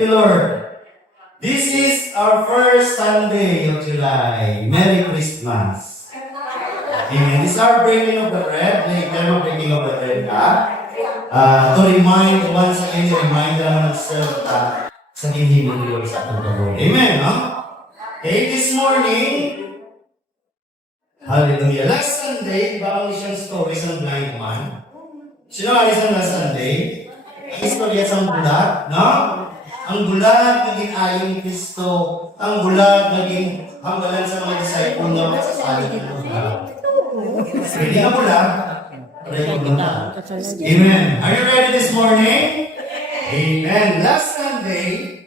you, Lord. This is our first Sunday of July. Merry Christmas. Amen. This is our breaking of the bread. Later, mo breaking of the bread ka. To remind, once again, remind naman nag-serve ka sa ginhimong Lord sa atong pagod. Amen, no? Okay, this morning, hallelujah. Last Sunday, baka siyang stories ng blind man. Sino nga isang last Sunday? Ang istorya sa bulag, no? Ang bulag naging ayon ni Kristo. Ang bulag naging hanggalan sa mga disciple na magsasalit ng bulag. Ready na bulag? Ready na. Amen. Are you ready this morning? Amen. Last Sunday,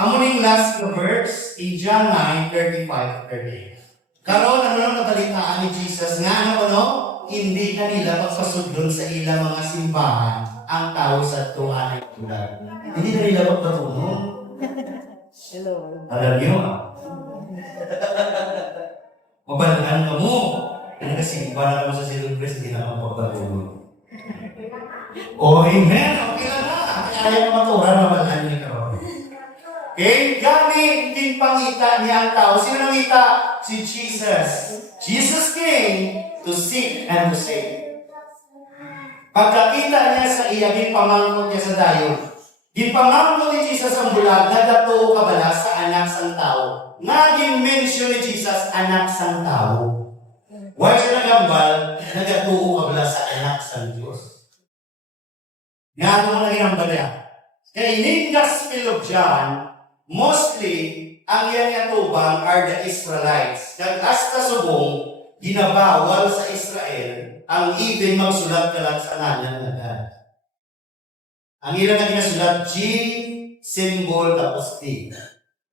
ang muling last verse in John 9:35-38. Karon ano lang nabalitaan ni Jesus nga ano? Hindi kanila magpasudlon sa ilang mga simbahan ang tao sa tuwa ng bulag. Hindi na nila magpatulong. Hello. Alam niyo, mabalhan ka mo. Kasi para naman sa silubres, hindi na magpapatulong. Amen. Okay lang na. Kaya yung maturan, mabalhan niya ka. Okay? Gani, hindi pangita niya ang tao. Sino nangita? Si Jesus. Jesus came to seek and to save. Pagkakita niya sa iya, ginpamangkot niya sa dayon. Ginpamangkot ni Jesus ang bulag, nagatuo kabala sa anak sang tao. Naging mention ni Jesus, anak sang tao. Why siya nagambal, nagatuo kabala sa anak sang Diyos? Nga mo naging ambal niya. Kaya in Gospel of John, mostly, ang iyan yatubang are the Israelites. Kag hasta subong, ginabawal sa Israel ang even magsulat ka lang sa ngalan na God. Ang ilang na ginasulat, G, symbol, tapos T.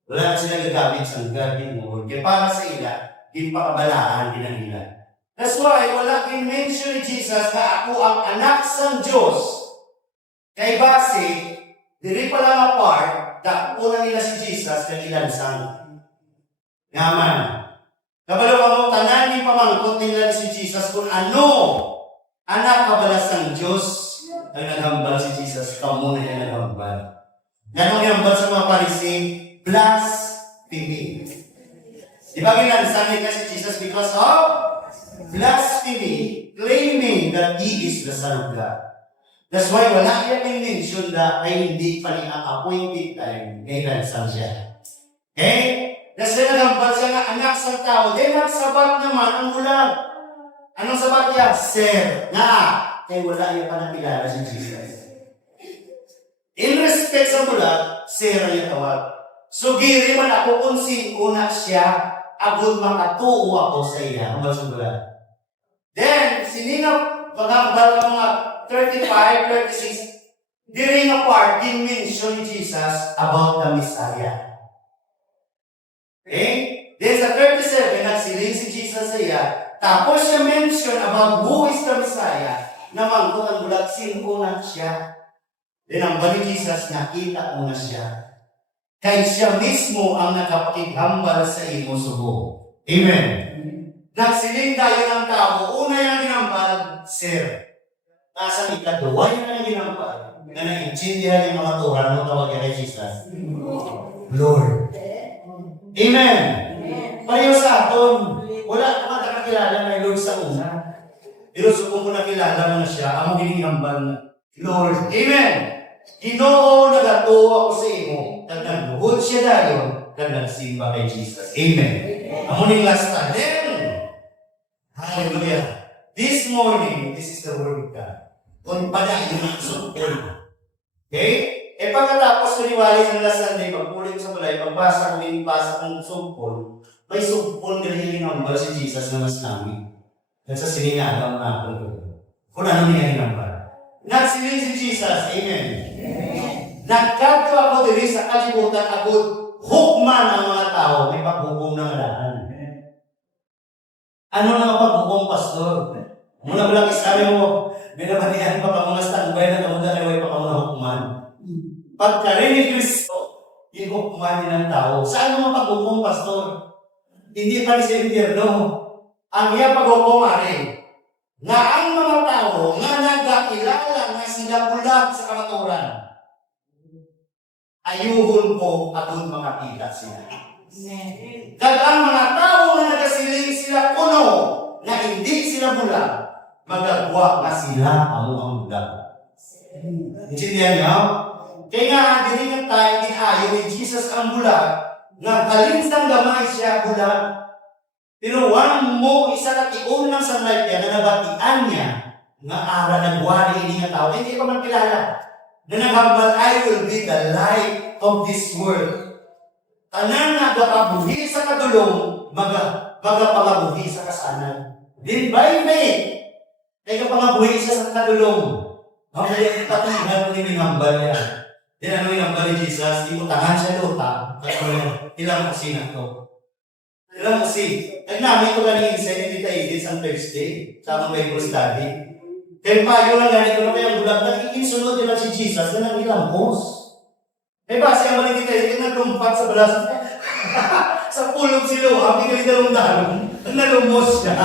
Wala na sila gagamit sa God, ginmul. Kaya para sa ila, ginpakabalaan ginanila. That's why, wala kin-mention ni Jesus na ako ang anak sa Diyos. Kay base, diri pa lang apart, dapo na nila si Jesus kay ilansang. Yaman. Kabalo mo, tanan ni pamangkot nila si Jesus kung ano, anak kabalas ng Diyos, ang nagambal si Jesus, kamo na niya nagambal. Ganong nagambal sa mga Parisee, blasphemy. Di ba ginansan nila si Jesus because of blasphemy, claiming that He is the Son of God. That's why wala yan yung mention na ay hindi pa rin ang appointed time, ginansan siya. Okay? That's why nagambal siya nga anak sa tao. Then nagsabat naman ang bulag. Anong sabat niya? Sir. Nga. Kaya wala niya pa nakilala si Jesus. In respect sa bulag, Sir ang tawag. So giri man ako kung sino na siya, agud makatuo ako sa iya. Ang sa bulag. Then, sinina pagambal ng mga 35, 36, diri nga part, din-mention ni Jesus about the Messiah. Okay? Then sa 37, nagsiling si Jesus sa iya. Tapos siya mention about who is the Messiah. Namangkot ang bulag, sino na siya. Then ang balik Jesus, nakita mo na siya. Kaya siya mismo ang nakapakighambal sa imo subo. Amen. Nagsiling tayo ng tao. Una yung ginambal, Sir. Nasa ikaduwa yung ginambal. Na nag-intindihan yung mga turan mo tawag kay Jesus. Lord. Amen. Pareho sa aton, wala ka nakakilala na Lord sa una. Pero kung nakilala mo na siya, ang ginambal na, Lord. Amen. Ginoo nagatuo ako sa imo. Kag nagbuhod siya dayon, kag nagsimba kay Jesus. Amen. Ang muling last time. Then, hallelujah. This morning, this is the word of God. Kung padayon ang sukol. Okay? Pagkatapos ko niwali sa last Sunday, pagpulit sa balay, pagbasa ko yung basa ng sugpol, may sugpol na hinambal si Jesus na mas namin. At sa siningagang natin ko. Kung ano niya hinambal. Nagsiling si Jesus. Amen. Nagkadto ako diri sa kalibutan agud hukman ang mga tao, may paghukom ng alahan. Ano na ang paghukom, Pastor? Muna ba lang isabi mo, binabanihan pa pa mga standby na kamuda na may pakamuna hukman. Pagkarin ni Kristo, ihukman niya ng tao. Saan mo paghukom, Pastor? Hindi pa rin sa impyerno. Ang iya paghukom, ari, nga ang mga tao nga nagkakilala nga sila bulag sa kamaturan. ayuhon ko atong mga pila sila. Kag ang mga tao nga nagasiling sila kuno, na hindi sila bulag, magagwa nga sila ang bulag. Intindihan niyo? Kaya nga, dili nga tayo ginayo ni Jesus ang bulag, nga kalinsang gamay siya bulag. Pero wang mo isa ka tiun lang sa life niya, na nabatian niya, nga ara nagwari ini nga tao, hindi pa man kilala. Na naghambal, I will be the light of this world. Tanan nga gakabuhi sa kadulong, magapangabuhi sa kasanan. Din by faith, kaya kapangabuhi sa kadulong. Mamaya patihan mo ni hambal niya. Din ano yung hambal ni Jesus, iutangan siya luta. Ilang kasi na to. Ilang kasi. Nagnamit ko galing insight ni Tita Edith sa Thursday, sa mga Bible study. Kaya pa, yun lang ganito na kayang bulag, nagkikinsunod nila si Jesus na nag-ilambos. Eh ba, siya ba ni Tita Edith naglumpat sa balas? Sa pulog si Luha, hindi ka rin dalong-dalong, nalumos siya.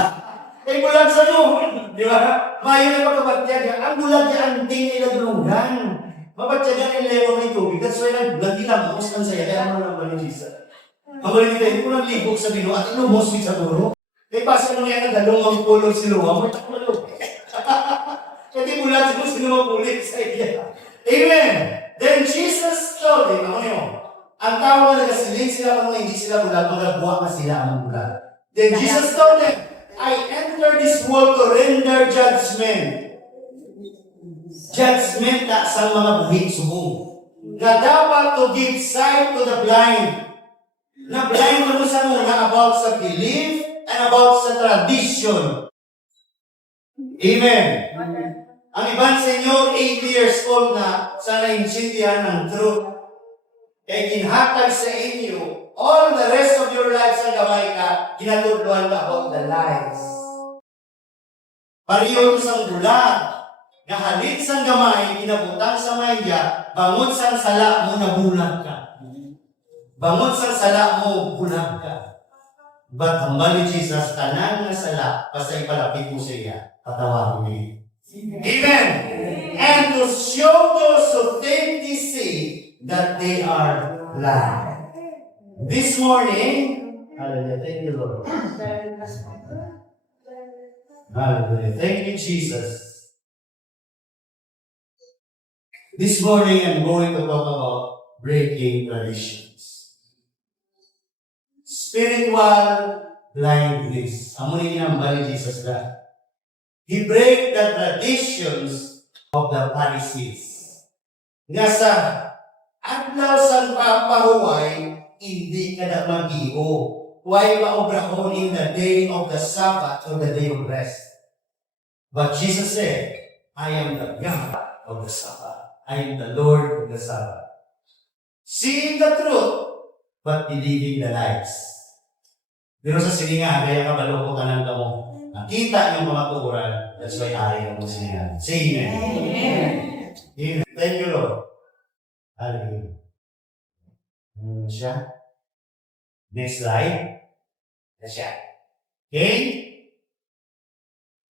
Eh bulag sa Luha, di ba? Mayo na pagkabatyaga, ang bulag niya ang tingin na dulungan. Mabatyaga ng level ng tubig, that's why nag-bulag ilambos ang saya, kaya ano naman ni Jesus. Ang balik nito, kung naglibog sa bino at inumos sa duro, eh pasa mo yan ang dalong ang pulog si Luha, may takmalog. Kasi bulag si sino mapulit sa iya. Amen! Then Jesus told him, ano yun? Ang tao na nagasiling sila kung hindi sila bulag, magagawa na sila ang bulag. Then Jesus told them, I enter this world to render judgment. Judgment na sa mga buhit subong. Na dapat to give sight to the blind. Na blind mo sa muna about sa belief and about sa tradition. Amen. Ang iban sa inyo, 80 years old na, sa naintindihan ng truth. Kaya ginhatag sa inyo, all the rest of your life sa gamay ka, ginatudluan ka about the lies. Pariyo sa bulag, nga halit sa gamay, ginabutang sa mayya, bangon sa sala mo na bulag ka. Bangon sa sala mo, bulag ka. But ang mali Jesus, tanan nga sala, basta ipalapit mo siya, patawagin niya. Amen. And to show those who think they see that they are blind. This morning, hallelujah, thank you, Lord. Hallelujah, thank you, Jesus. This morning, I'm going to talk about breaking traditions. Spiritual blindness. Amo ni ang Jesus na. He break the traditions of the Pharisees. Nga sa adlaw sa papahuway, hindi ka na mag-iho. Huwag maobrahon in the day of the Sabbath or the day of rest. But Jesus said, I am the God of the Sabbath. I am the Lord of the Sabbath. Seeing the truth, but believing the lies. Pero sa silingan, kaya kabaloko ka ng mo. Nakita yung mga tukuran, that's why ayaw mo silingan. Say amen. Amen. Amen. Thank you, Lord. Hallelujah. Siya. Next slide. Siya. Okay?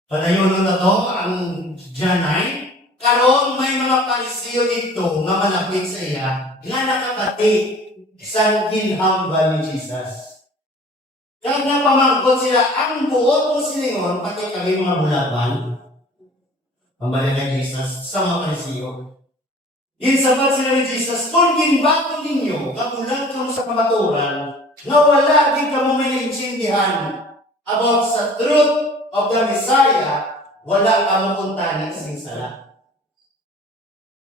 Padayon na to ang John 9. Karon may mga Pariseo dito nga malapit sa iya nga nakakati isang ginhambal ni Jesus. Kaya napamangkot sila ang buot ng silingon, pati kami mga bulaban, pambalik kay Jesus sa mga Pariseo. Insabat sila ni Jesus, kung ginbato ninyo, kapulan kamo sa kamaturan, nga wala din kamo may naintindihan about sa truth of the Messiah, wala kamo kuntanin sing sala.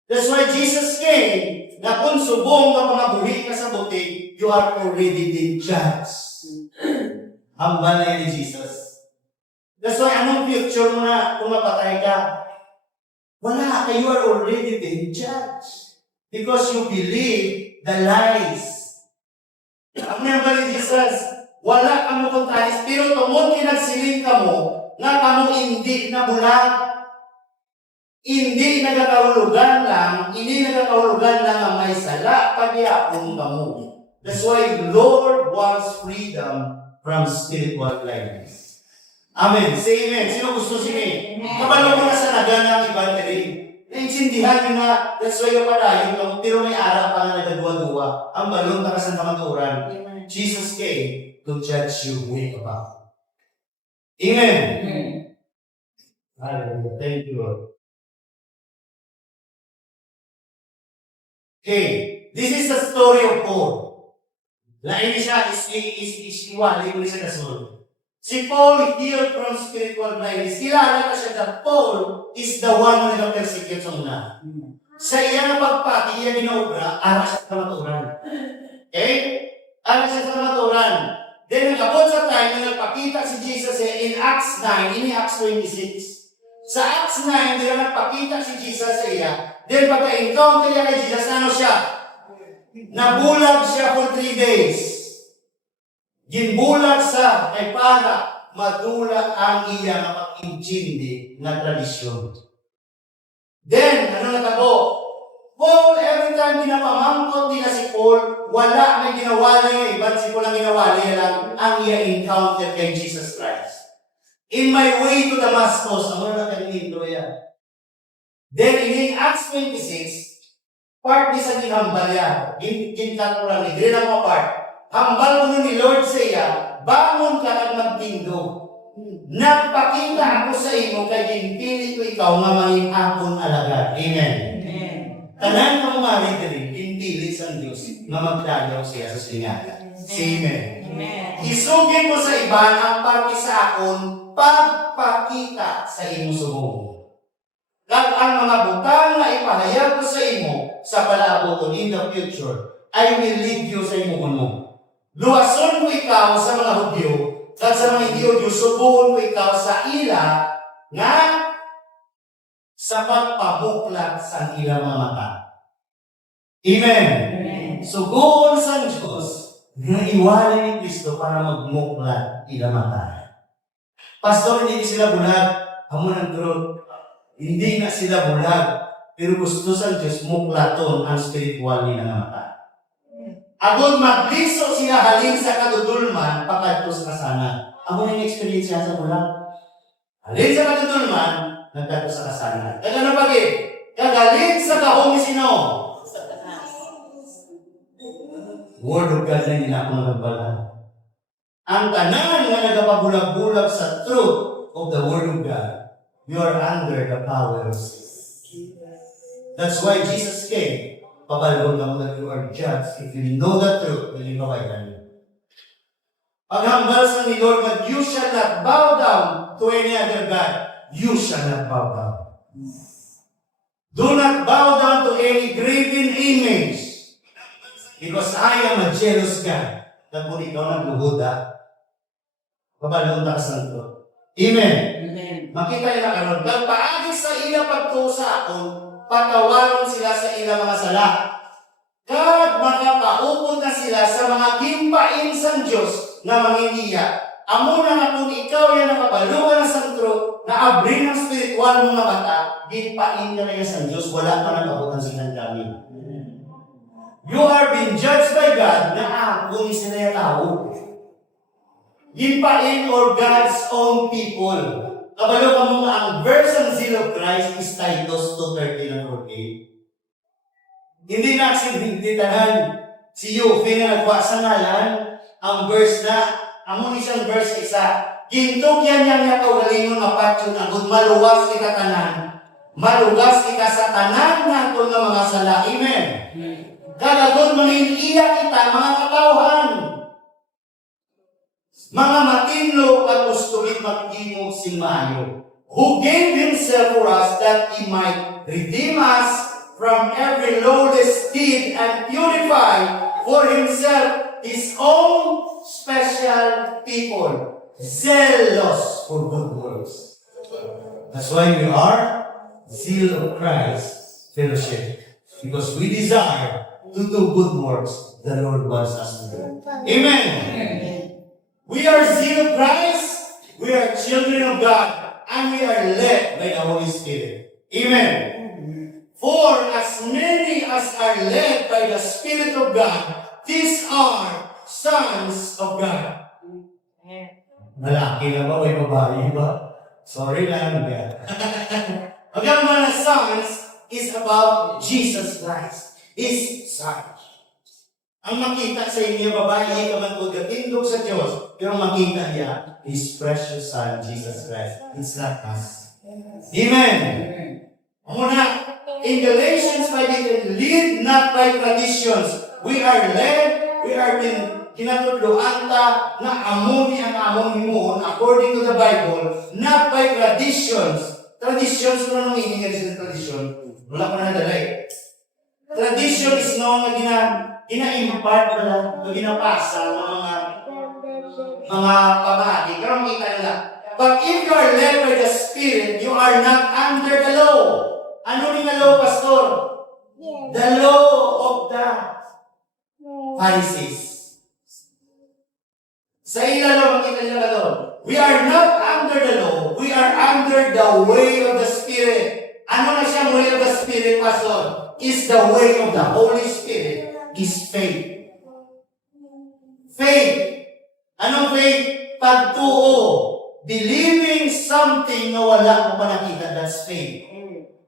That's why Jesus came, na kung subong ka mga buhi ka sa buti, you are already been judged. Hambal na ni Jesus. That's why, anong future mo na kung mapatay ka? Wala ka, you are already been judged. Because you believe the lies. Ang hambal ni Jesus, wala ka mo kung talis, pero tungkol kinagsiling ka mo, nga ka mo hindi na bulag. Hindi nagkakahulugan lang ang may sala, pagyapon ka mo. That's why Lord wants freedom from spiritual blindness. Amen. Say amen. Sino gusto sige? Kapalo mo na sa nagana ang ibang rin. Naintindihan nyo na, that's why yung padayon lang, pero may araw pa na nagdadua-dua. Ang balon na kasang kamaturan. Jesus came to judge you with about. Amen. Hallelujah. Thank you, Lord. Okay, this is the story of Paul. Lain siya iwali mo siya kasunod. Si Paul healed from spiritual blindness. Kilala ka siya na Paul is the one na nag-persecute sa una. Sa iya na pagpati, iya ginaubra, ara siya sa kamaturan. Okay? Ara siya sa kamaturan. Then nag-abot sa time na nagpakita si Jesus in Acts 9, in Acts 26. Sa Acts 9, din nagpakita si Jesus sa iya. Then pagka-encounter niya kay Jesus, ano siya? Nabulag siya for 3 days. Ginbulag sa kay para madula ang iya nga pag-intindi na tradisyon. Then, ano natabo? Paul, every time pinapamangkot nila si Paul, wala may ginawali, ba't si Paul ang ginawali lang ang iya encounter kay Jesus Christ. In my way to Damascus, ang wala na kanito yan. Then, in Acts 26, part ni sa ginhambal yan. Ginkat ko lang, hindi na mga part. Hambal mo ni Lord sa iya, bangon ka at magtindog. Nagpakita ako sa imo, kay ginpili ko ikaw nga manging akong alagad. Amen. Tanan ka umalit ka rin, pinpili sa Diyos na magdayaw siya sa singata. Amen. Isugin mo sa iba ang parte sa akon, pagpakita sa imo sumong. Kag ang mga butang na ipahayag ko sa imo sa palaboton in the future, I will lead you sa imo kuno. Luwason ko ikaw sa mga Hudyo, kag sa mga hindi Hudyo, subuhon ko ikaw sa ila nga sa pagpabuklat sa ilang mga mata. Amen. Subuhon sa Diyos nga iwala ni Kristo para magmuklat ilang mata. Pastor, hindi sila bulag. Amo ng truth. Hindi na sila bulag. Pero gusto sa Diyos muklaton ang spiritual nila nga mata. Agod magliso sila halin sa kadudulman pakadto sa kasanan. Amo yung experience niya sa bulag. Halin sa kadudulman, nagkadto sa kasanan. Kaya ano pagi? Kagaling sa kahong sino? Word of God na hindi na ako nagbalan. Ang tanan nga nagapabulag-bulag sa truth of the Word of God, you are under the power of sin. That's why Jesus came. Pabalong lang that you are judged if you know the truth when you provide them. Paghambal sa ni Lord, that you shall not bow down to any other God. You shall not bow down. Do not bow down to any graven image. Because I am a jealous God. Nagmuli ikaw nagluhod pabalong ta sa santo. Amen. Makita nila karon, nagpaagi sa ila pagtusa akon, patawaron sila sa ilang mga sala. Kag makapaupod na sila sa mga gimpain sa Diyos na manginiya. Amo na nga kung ikaw yan nakapaluan na santro, na abrin ng spiritual mga bata, gimpain ka na yan sa Diyos, wala pa nakabutan silang dami. You are being judged by God na ako ni sila yung tao. Gimpain or God's own people. Kabalo ka mo ang verse ng zeal of Christ is Titus 2:13 and 14. Hindi na aksibintitahan si Yufi na nagwa sa ngalan ang verse na, amo ni siyang verse isa, gintukyan niya niya kaugalingon mapatyon agud maluwas kita tanan. Maluwas kita sa tanan naton nga mga sala. Amen. Kadagod maniniya kita mga katawhan. Mga matinlo at gustuhin magtimog si Mayo, who gave himself for us that he might redeem us from every lawless deed and purify for himself his own special people, zealous for good works. That's why we are zeal of Christ fellowship, because we desire to do good works the Lord wants us to do. Amen. We are zeal of Christ, we are children of God, and we are led by the Holy Spirit. Amen. For as many as are led by the Spirit of God, these are sons of God. Malaki na ba o babae ba? Sorry lang. Ang mga sons is about Jesus Christ, His Son. Ang makita sa inyo, babae, ka man po gatindog sa Diyos, pero makita niya, His precious Son, Jesus Christ. It's not us. Amen. Muna, in Galatians 5:8, lead not by traditions. We are led, we are been kinatudloan ta na amon ang amon himuon according to the Bible, not by traditions. Traditions, kung anong meaning ng tradition? Wala ko na nadala eh. Tradition is no nga gina-impart na ginapasa ng mga pamahagi. Pero makita nila. But if you are led by the Spirit, you are not under the law. Ano ni nga law, Pastor? The law of the Pharisees. Sa ilalo, makita nila doon. We are not under the law. We are under the way of the Spirit. Ano na siya way of the Spirit, Pastor? Is the way of the Holy Spirit. Is faith. Faith. Anong faith? Pagtuo. Believing something na wala mo pa nakita. That's faith.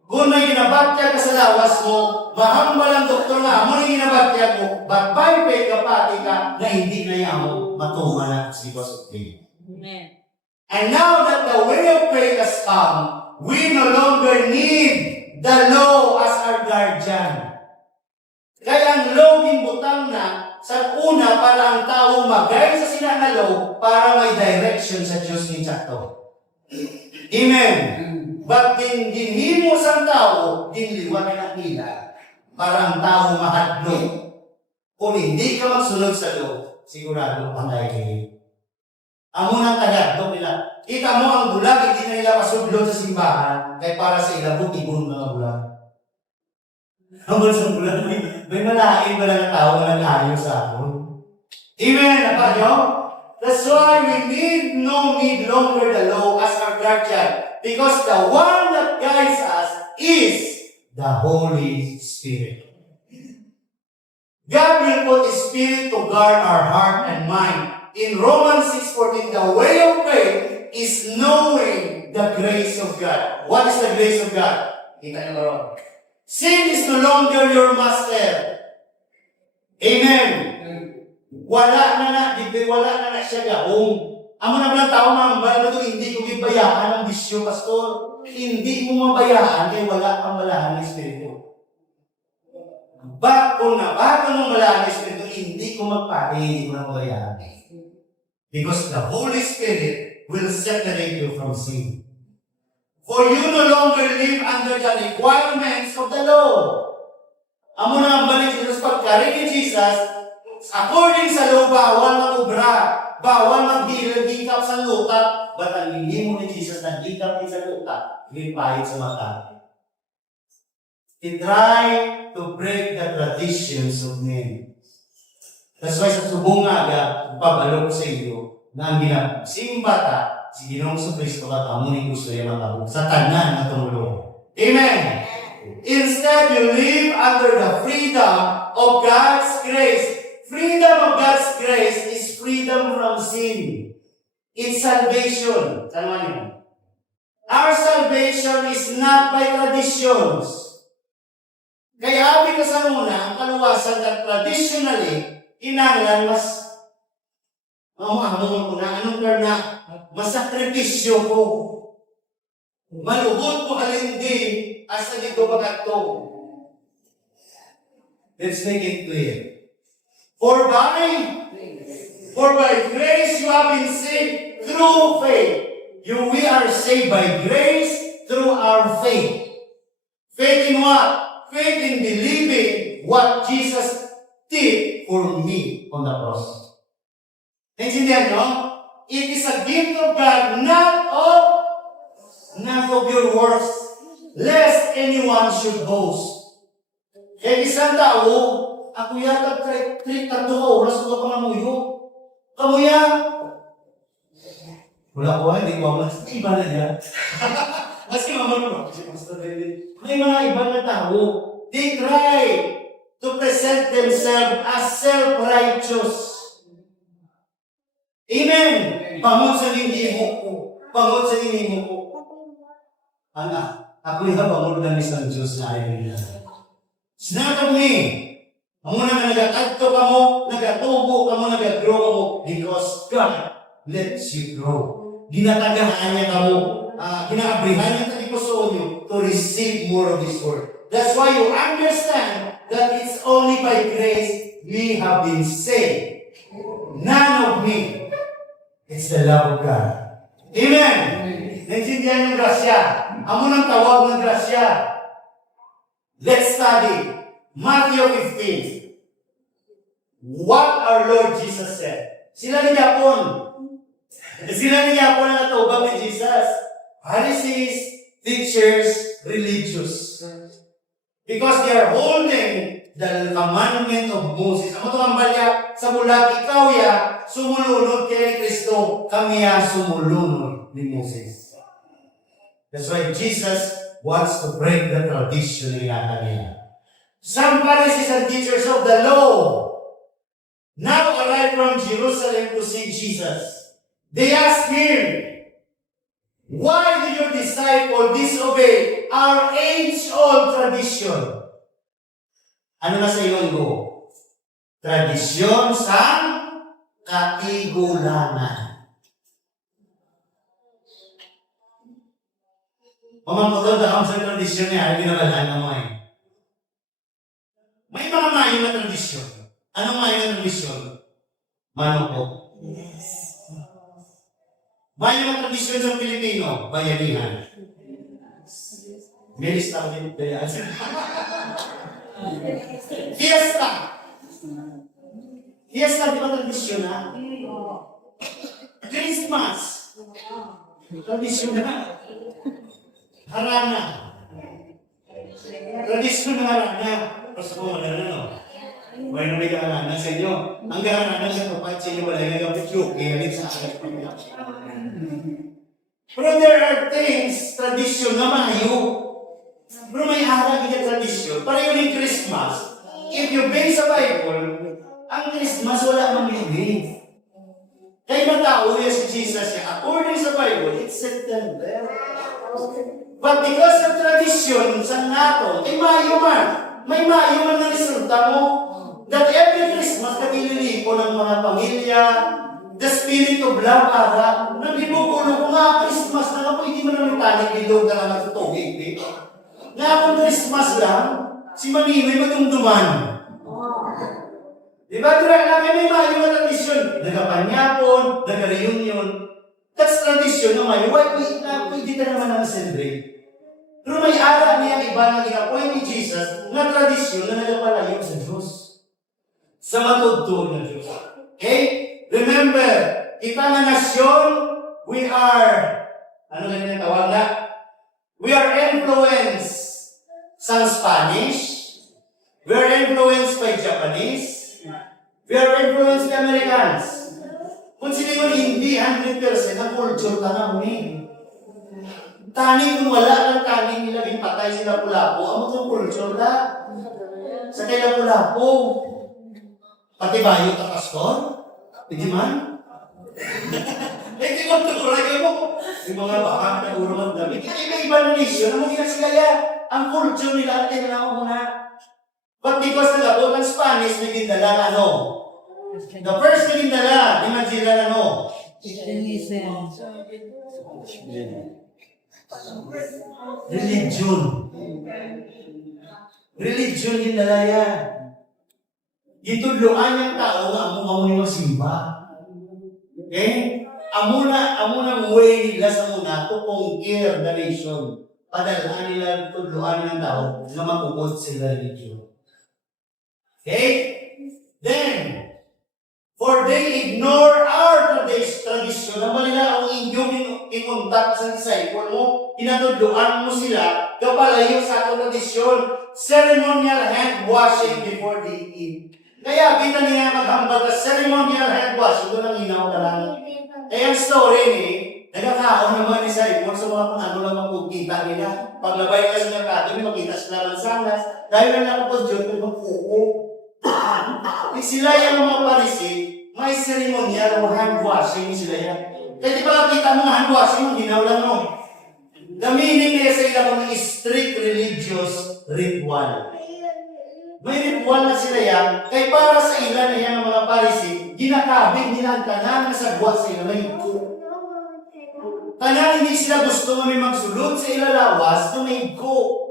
Kung may ginabatya ka sa lawas mo, mahambal ang doktor na, mo na ginabatya mo, but by faith kapati ka na hindi na yaman matunga na because of faith. Amen. And now that the way of faith has come, we no longer need the law as our guardian. Kaya ang law gimbutang na sa una para ang tao magay sa sila na law para may direction sa Diyos ni Chato. Amen. But dinhimo sa tao, dinliwan na nila para ang tao mahadlok. Kung hindi ka magsunod sa law, sigurado patay kayo. Amo nang tagadlok nila. Kita mo ang bulag, hindi na nila masudlot sa simbahan, kaya para sa ilabot, ibon mga bulag. Ang sa bulag, may malaking ba na tao na nag-ayaw sa akin? Amen! Apa nyo? That's why we need longer the law as our guardian. Because the one that guides us is the Holy Spirit. God will put His Spirit to guard our heart and mind. In Romans 6:14, the way of faith is knowing the grace of God. What is the grace of God? Kita niyo ba ron? Sin is no longer your master. Amen. Wala na siya gahong. Amo na lang tao mambal na ito, hindi ko gibayaan ang bisyo, Pastor. Hindi mo mabayaan kaya wala kang malahan ng Espiritu. Bago mo malahan ng Espiritu, hindi ko magpati, hindi ko na mabayaan. Because the Holy Spirit will separate you from sin. For you no longer live under the requirements of the law. Amo na ang balik sa pagkarin ni Jesus, according sa law, bawal mag-ubra, bawal mag-hikap sa luta, but ang hindi mo ni Jesus na hikap din sa luta, lipahit sa mata. He tried to break the traditions of men. That's why sa subong nga, pabalo ko sa iyo, na ang ginasimba ta, si Ginoong Kristo ka kamo ni gusto niya matabog sa tanan na tumulong. Amen! Instead, you live under the freedom of God's grace. Freedom of God's grace is freedom from sin. It's salvation. Tama niyo? Our salvation is not by traditions. Kaya abi ka sa muna, ang kaluwasan na traditionally, inanglan mas mamahamo ko na, anong term na, masakripisyo ko. Malubot ko halindi, asa dito bagat to. Let's make it clear. For by grace you have been saved through faith. We are saved by grace through our faith. Faith in what? Faith in believing what Jesus did for me on the cross. Naintindihan nyo? It is a gift of God, not of your works, lest anyone should boast. Kaya isang tao, ako yata treat tato ka oras ko pa ngamuyo. Kamuya. Wala ko, hindi ko mas iba na niya. Maski mamarunong. May mga iba na tao, they try to present themselves as self-righteous. Amen! Pangod sa ninimo ko. Pangod sa ninimo ko. Ana, Ako yung pangulutan isang Diyos na ayaw nila. Sinakap ni, amo na nag-akadto ka mo, nag-atubo ka mo, nag-grow ka mo, because God lets you grow. Ginatagahan niya ka mo, ginaabrihan niya ka ipusoon niyo to receive more of His Word. That's why you understand that it's only by grace we have been saved. None of me. It's the love of God. Amen! Naintindihan yung grasya. Amo ng tawag ng grasya. Let's study Matthew 15. What our Lord Jesus said. Sila ni Japon na tawag ni Jesus. Pharisees, teachers, religious. Because they are holding the commandment of Moses. Amo to ang balya sa bulag, ikaw ya, sumulunod kay Kristo, kami ya sumulunod ni Moses. That's why Jesus wants to break the tradition nila kanila. Some Pharisees and teachers of the law now arrived from Jerusalem to see Jesus. They asked him, "Why do your disciples disobey our age-old tradition?" Ano na sa iyong go? Tradisyon sa katigulangan. Mamangkotod ako sa tradisyon niya, ay ginabalaan na mo eh. May mga mayo na tradisyon. Anong mayo na tradisyon? Manukot. Mayo na tradisyon sa Pilipino, bayanihan. May lista ko din bayanihan. Fiesta. Fiesta, di ba tradisyon na? Christmas. Tradisyon na. Harana. Tradisyon na harana. Tapos ko wala na, no? May na may harana sa inyo. Ang harana sa kapat sa inyo wala yung gamit yung kaya sa akin. Pero there are things, tradisyon na mayo. Pero may harag yung tradisyon. Pareho yung Christmas. If you base sa Bible, ang Christmas wala mang yun. Kaya matao yung si Jesus niya. According sa Bible, it's September. But because of tradition sa nato, ay Mayo man. May Mayo man na resulta mo. That every Christmas, katililipo ng mga pamilya, the spirit of love, naglibukulo ko nga, Christmas na nga po, hindi mo naman tanig bilog na nga natutugig. Nga kung Christmas lang, si Maninoy magdumduman. Diba? Dira lang may Mayo na tradisyon. Nagapanyapon, nag-reunion. That's tradition na Mayo. Why pwede ka naman na celebrate? Pero may ara niya iba na ina-appoint ni Jesus na tradisyon na nagapalayo sa Diyos. Sa matudtog na Diyos. Okay? Remember, kita na nasyon, we are, ano ganyan tawag na? We are influenced sa Spanish. We are influenced by Japanese. We are influenced by Americans. Kung sila yung hindi 100% ang culture ka na umin. Tani kung wala ng tani nila patay sila Lapu-Lapu, ang mga culture na. Sa kay Lapu-Lapu, pati bayo ka pastor? Hindi man? Hindi mo tulad mo. Yung mga baka na urong damit. Iba-iba ng nation, ang mga sila ang culture nila, natin na muna. But because nila ang Spanish, naging dala ano? The first naging dala, imagine na ano? Religion. Religion yung lalaya. Itudloan yung tao nga amo yung masimba. Okay? Amo na way nila sa muna to conquer the nation. Padalaan nila tudloan ng tao na makukot sila religion. Okay? Then, for they ignore our tradition. Naman nila ang inyong i-contact sa disciple mo, inatudloan mo sila, kapalayo sa atong tradisyon, ceremonial hand washing before they eat. Kaya kita niya maghambal ka ceremonial hand washing, doon ang inaw ka lang. Kaya ang story ni, nagkakaon naman ni disciple sa mga ano lang magkukita nila. Paglabay ka sa merkado, may makita sila ng sangas. Dahil na nakapos Diyos, may magkuko. Sila yung mga Parisi, may ceremonial o hand washing sila yan. Kaya di ba kita mo hand washing, ginaw lang no? The meaning niya sa ilang mga strict religious ritual. May ritual na sila yan, kay para sa ilan na yan ng mga Pharisee, ginakabig nila ang tanan na sagwa sa ilang. Tanan hindi sila gusto nga may magsulod sa ilang lawas na may go.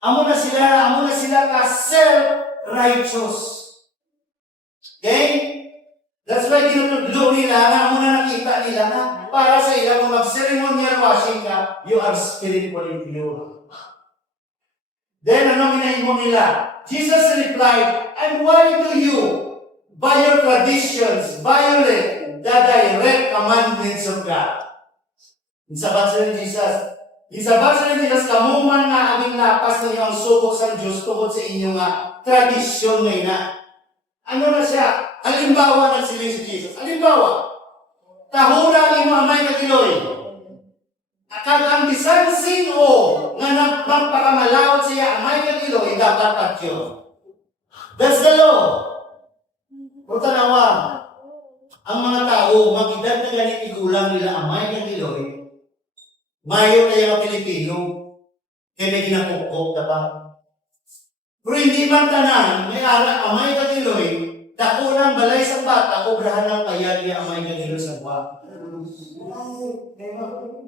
Amo na sila ka self-righteous. Okay? That's why ginutudlo nila nga amo na nakita nila na para sa ilang kung mag-ceremonial washing ka, you are spiritually pure. Then ano ginahimo nila? Jesus replied, and why do you, by your traditions, violate the direct commandments of God? Isabat sa ni Jesus, kamuman nga aming lapas na iyong subok sa Diyos tungkol sa inyong tradisyon ngayon na. Ano na siya? Halimbawa na sila si Jesus. Halimbawa, tahura ni Muhammad Kakiloy. Kag ang bisan sino nga magpakamalawat siya ang may Kakiloy, dapat patyo. That's the law. Kung tanawa, ang mga tao, mag-edad na ganit igulang nila ang may Kakiloy, mayo kaya mga Pilipino, kaya may ginapukpok na pa. Pero hindi man tanan, may ara amay Kakiloy, dako ng balay sa bata, obrahan ng payag niya amay Kakiloy sa buwan.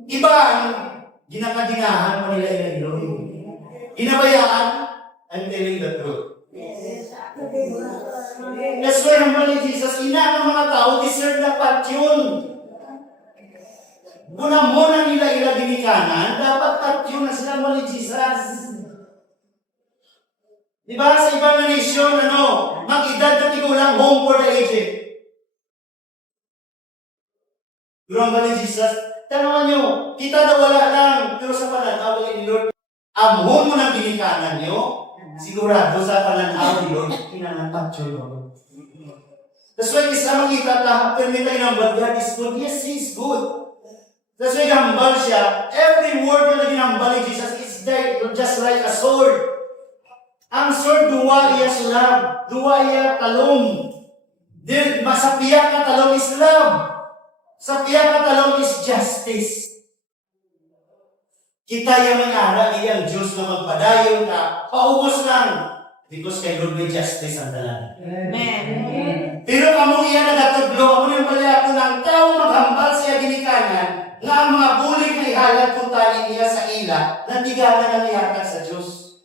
Iba ang ginakadinahan mo nila Kakiloy. Ginabayaan, I'm telling the truth. That's why naman ni Jesus, ina ng mga tao, deserve na patyon. Muna nila dinikanan, dapat patyon na sila mo ni Jesus. Diba sa ibang na nation, mag-edad na tigulang home for the aged. Durang ba ni Jesus? Tanungan nyo, kita daw wala lang, pero sa pananaw ni Lord, amon mo ng dinikanan nyo, sigurado sa pananaw ni Lord, kinanang patyon mo. That's why isa makita ta, permita ng God is good. Yes, He is good. That's why gambal siya. Every word na ginambal ni Jesus is just like a sword. Ang sword, duwa iya sulab. Duwa iya talong. Sa piyak na talong is love. Sa piyak na talong is justice. Kita yung may ara, iyang Diyos na magpadayon ka, paubos lang. Because kay Lord may justice ang dalan. Amen. Pero kamong iya nagatudlo, amo yung pala ako ng tao maghambal siya ginikanan, nga ang mga bulig na ihalad kung tali niya sa ila, nandiganan ang ihatag sa Diyos.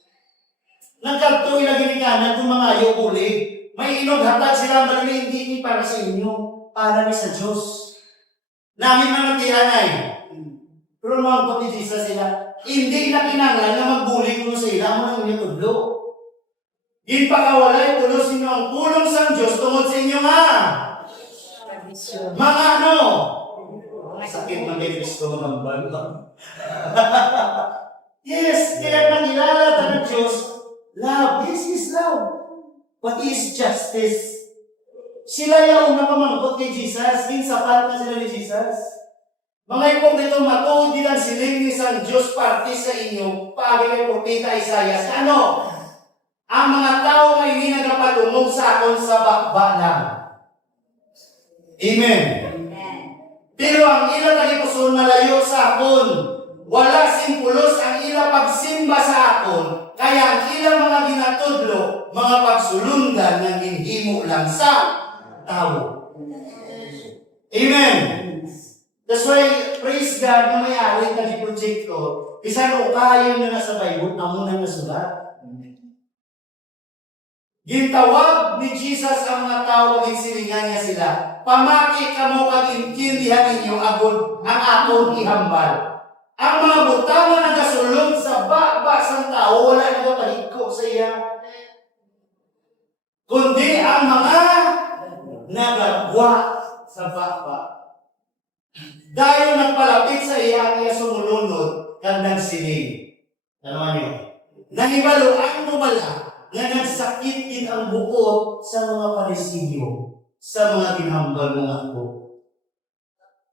Nagkagtuloy na ginikanan kung mga ayaw bulig. May inog hatag sila, malili hindi para sa inyo, para ni sa Diyos. Namin mga tiyanay. Pero mga pati Jesus sila, hindi na kinanglan na magbulig ko sa ila, mo nang inyong tudlo. Ipakawalay tulos ninyo ang pulong sa Diyos tungod sa inyo nga. Mga sakit man kay Kristo mga balo. Yes, kaya nangilala ng Diyos, love. Yes, is love. What is justice? Sila yung napamangkot kay Jesus, sapat na sila ni Jesus. Mga ipong dito matuod din ang siling ni San Diyos parte sa inyo, paagi kay Propeta Isaias. Ano? Ang mga tao ay hindi nagpatungog sa akon sa bakba lang. Amen. Pero ang ila tagipuson malayo sa akon. Wala simpulos ang ila pagsimba sa akon. Kaya ang ila mga ginatudlo, mga pagsulundan ng hinhimo lang sa tao. Amen. That's why, praise God na may-ari na project ko. Bisan o kayo na nasa Bible, amo na nasulat. Gintawag ni Jesus ang mga tao kag silingan niya sila. Pamaki kamo kag intindihan ninyo agud ang akong ihambal. Ang mga butang na nagasulod sa baba sa tao wala nagapaliko sa iya. Kundi ang mga nagagwa sa baba. Dahil nagpalapit sa iya niya sumulunod kag nagsiling. Ano niyo? Nahibaluan mo bala nga nagsakit din ang buot sa mga Pariseo, sa mga ginhambal ng ako.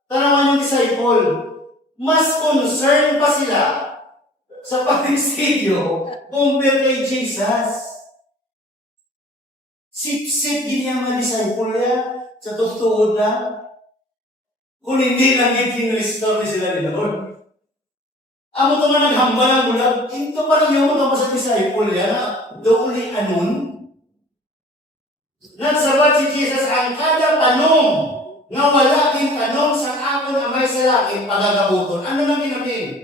Tanawan yung disciple, mas concerned pa sila sa Pariseo compare kay Jesus. Sip-sip din yung mga disciple ya, sa tugtuod na. Kung hindi lang yung kinrestore ni sila ni Lord. Amo to nga naghambal ang bulag, ito pa rin yung mga sa disciple yan, doon anon. Nagsabat si Jesus ang kada tanong, nga wala din tanong sa akon amay sa langit pagagabuton. Ano nang ginamin?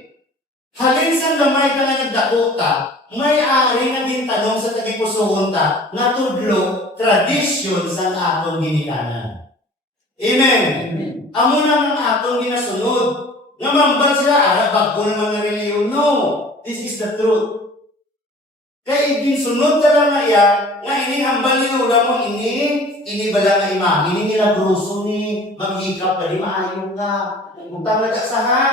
Halin sa gamay ka nga nagdakota, may ari na din tanong sa tagipusohon ta, nga tudlo, tradisyon sa atong ginikanan. Amen. Amo na ang atong ginasunod. Nga mambal sila, bago naman na reliyon. No, this is the truth. Kaya iginsunod ka lang nga iya, nga inihambal niyo ulam mo, ini bala nga imam, ini nila gruso ni, maghikap pa di maayon ka. Kung talaga sa ha,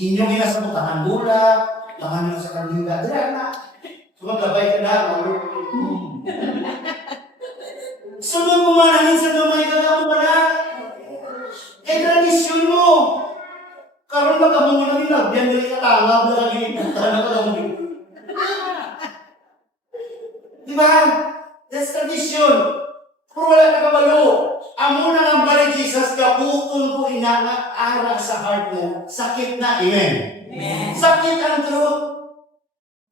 inyong ginasabutangan bula, tangan nyo sa kanila, dira na. Sumaglabay ka na, sunod mo mananin sa gamay ka na pala. Tradisyon mo. Karon magkamungo na nilagyan dili ka tangab na lagi na ka lang. Di ba? That's tradition. Pero wala ka kabalo. Amo na ang bali Jesus kabukon ko inana ara sa heart mo. Sakit na, amen. Amen. Sakit ang truth.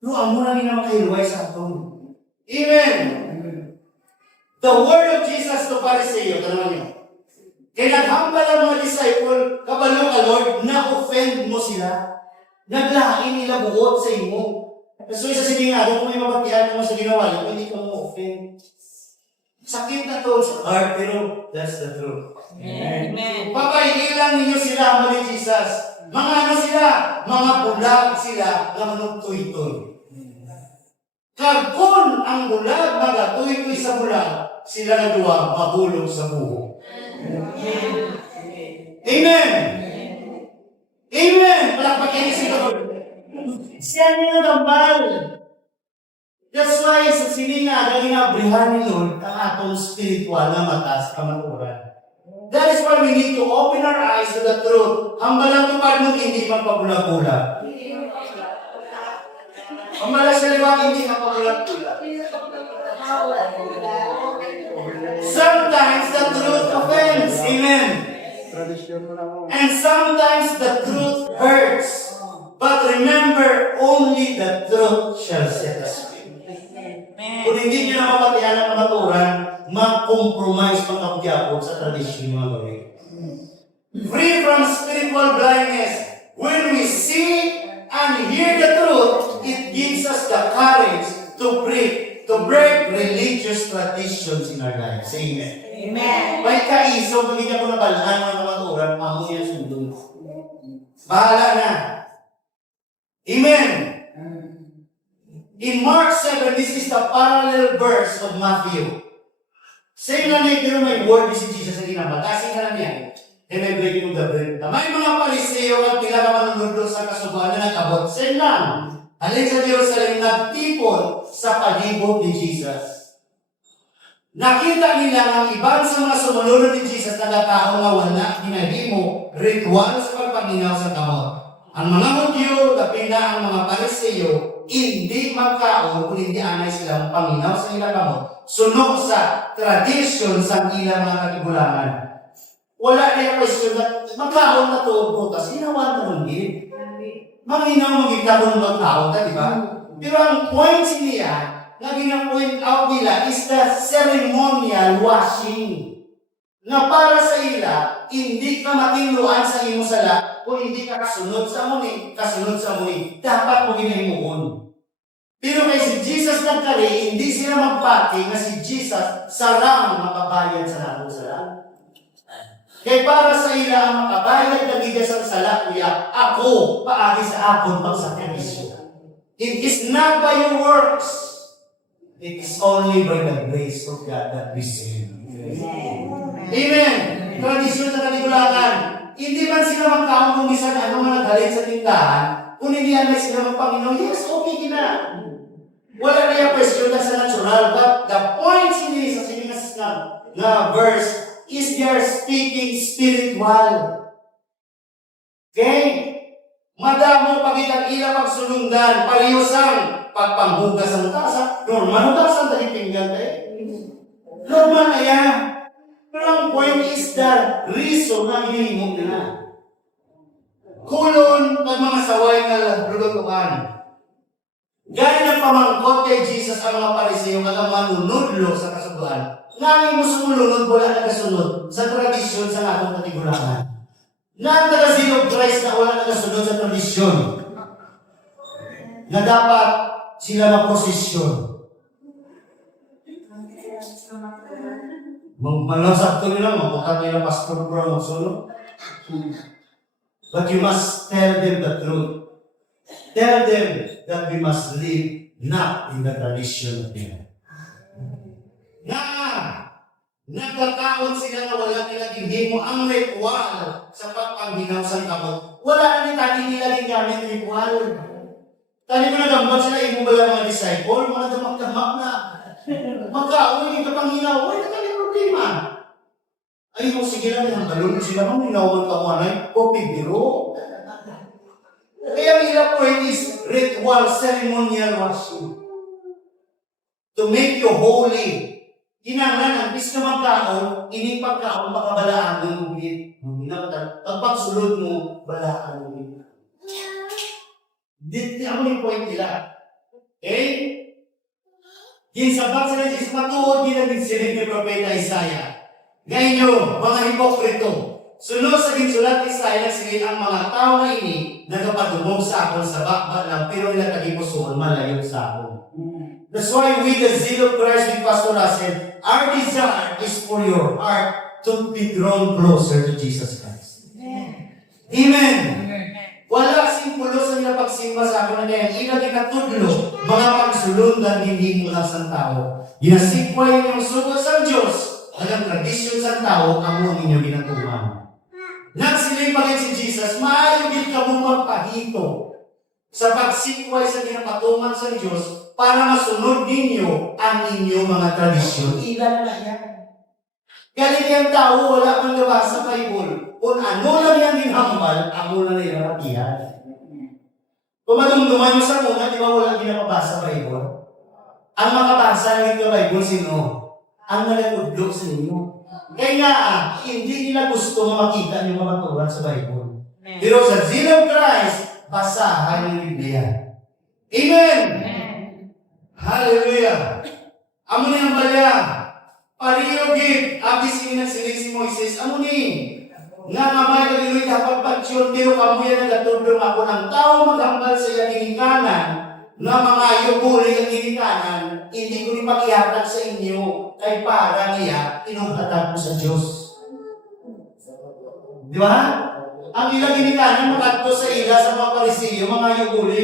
No, amo na rin naman kayo sa ato. Amen. The word of Jesus to Pharisee, tanong niyo. Kaya naghambal ang mga disciple, kabalo ka Lord, na-offend mo sila. Naglain nila buot sa imo. So isa sige nga, kung may mabatian mo sa ginawa niyo, hindi ka mo offend. Sakit na to sa heart, pero that's the truth. Amen. Papahigilan ninyo sila, mga Jesus. Mga ano sila? Mga bulag sila na manugtoy-toy. Kagkon ang bulag, magatoy-toy sa bulag, sila na duwa, mabulog sa buho. Amen. Amen. Palakpakin niyo si Lord. Siya niya nambal. That's why sa sininga, ang inabrihan ni Lord ang atong spiritual na mata sa kamaturan. That is why we need to open our eyes to the truth. Hambalang tupad mo, hindi magpabulag-bulag. Hambalang sa liwag, hindi magpabulag-bulag. Sometimes the truth offends. Amen. And sometimes the truth hurts. But remember, only the truth shall set us free. Kung hindi nyo na mapatihan ang kamaturan, mag-compromise pang-kapugyapot sa tradisyon mga gawin. Free from spiritual blindness. When we see and hear the truth, it gives us the courage to break religious traditions in our lives. Amen. Amen. May kaiso, pag hindi ako nabalaan ng kamaturan, amo yan sundon. Bahala na. Amen. In Mark 7, this is the parallel verse of Matthew. Same na pero may word si Jesus sa ginabatasin ka na niya. And may breaking of the bread. May mga Pariseo at pila ka manunod sa kasubuan na nag-abot. Same lang. Alin sa Jerusalem, nagtipon sa palibot ni Jesus. Nakita nila ang iban sa mga sumunod ni Jesus na nagkataong nga wala ginahimo ritual sa pagpanginaw sa kamot. Ang mga Hudyo, kapila ang mga Pariseo, hindi magkaon kung hindi anay silang panginaw sa ilang kamot. Sunog sa tradisyon sa ilang mga katigulangan. Wala na yung question na magkaon na to, butas, ginawa na nung din. Manginaw magigta kung magkaon ka, di ba? Pero ang point niya, na gina-point out nila is the ceremonial washing. Na para sa ila, hindi ka matinluan sa imo sala kung hindi ka kasunod sa muni. Dapat mo ginahimuon. Pero kay si Jesus nagkari, hindi sila magpati na si Jesus sarang makabayad sa natong sala. Kaya para sa ila ang makabayad na gigas ang sala, kuya, ako paagi sa akon pagsakripisyo. It is not by your works. It is only by the grace of God that we save. Amen. Tradisyon sa katigulangan. Hindi man sila magkaon kung bisan ano man naghalin sa tindahan, kung hindi anay sila magpanginaw, yes, okay na. Wala na yung question na sa natural, but the point hindi sa sinigas na verse is they are speaking spiritual. Okay? Madamo pagitang ila pagsulundan, paliyosang pagpanghugas ang tasa, normal hugasan dahil pinggan tayo. Normal na yan. Pero ang point is the reason na hinihimog nila. kulon ng mga saway nga lulutuan. Gaya ng pamangkot kay Jesus ang mga Pariseo nga manunudlo sa kasubuan. Nanging mo sumulunod wala nagasunod sa tradisyon sa atong katigulangan. Nang taga-zero Christ na wala nagasunod sa tradisyon na dapat sila maposisyon. Malasakto nila, mabukat nila pastor para magsunod. But you must tell them the truth. Tell them that we must live not in the tradition of them. Nagkakaon sila na wala nila mo ang ritual sa pagpanginaw sa kamot. Wala na tani nila ginamit ritual. Tani mo na gamot sila, imo ba mga disciple, mga damak-damak na. Magkaon yung kapanginaw, wala na problema. Ay, mo sige lang, ang galon sila, maminawan ka manay, o pibiro. Kaya ang ilang point is ritual, ceremonial worship. To make you holy. Kinanglan, ang bis na magkaon, ining pagkaon, makabalaan ng ubit. Pagpagsulod mo, balaan ng ubit. Di ako yung point nila. Okay? Ginsabak sila Jesus, matuod ginagin silid ni Propeta Isaiah. Ngayon, mga hipokrito, sunod sa ginsulat ni Isaiah, sige ang mga tao na ini, nagapadumog sa akon sa bakba lang, pero nila tagipusoon, malayo sa akon. That's why we, the zeal of Christ with Pastor Russell, our desire is for your heart to be drawn closer to Jesus Christ. Amen. Wala simpulo sa nila pagsimba sa ako na kaya ilang ikatudlo, mga pagsulundan hindi mo lang sa tao. Ginasikway ninyong sugod sa Diyos, hanggang tradisyon sa tao, ang mga ninyo ginatuman. Nang sila'y pagin si Jesus, maayo din ka mong magpahito sa pagsikway sa ginapatuman sa Diyos para masunod ninyo ang inyong mga tradisyon. Ilan na yan. Galing yung tao, wala kang nabasa sa Bible. Kung ano lang yan ginhambal, ako na nila rapihan. Kung madumduman nyo sa muna, di ba wala ginapabasa sa Bible? Ang makabasa ng ito Bible, sino? Ang nalagudlog sa inyo. Kaya nga, hindi nila gusto makita yung mga turan sa Bible. Pero sa zeal of Christ, basahan yung Biblia. Amen! Hallelujah! Amo ni ang balya. Pariyogit, abis ini nagsinig si Moises. Amo ni, nga mamay kagiloy dapat pagsyon, pero kamuya nagatudong ako ng tao maghambal sa iya ginikanan, na mga yuguli ang ginikanan, hindi ko ni pakihatag sa inyo, kay para niya, inuhatag ko sa Diyos. Di ba? Ang ilang ginikanan, makadto sa ila sa mga Pariseo, mga yuguli,